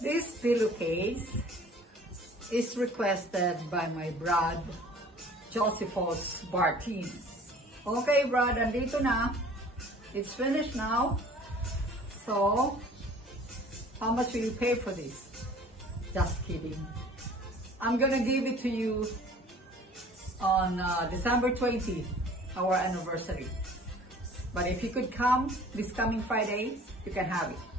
This pillowcase is requested by my Brad Josephus Bartin. Okay, Brad, andito na. It's finished now. So, how much will you pay for this? Just kidding. I'm gonna give it to you on December 20, our anniversary. But if you could come this coming Friday, you can have it.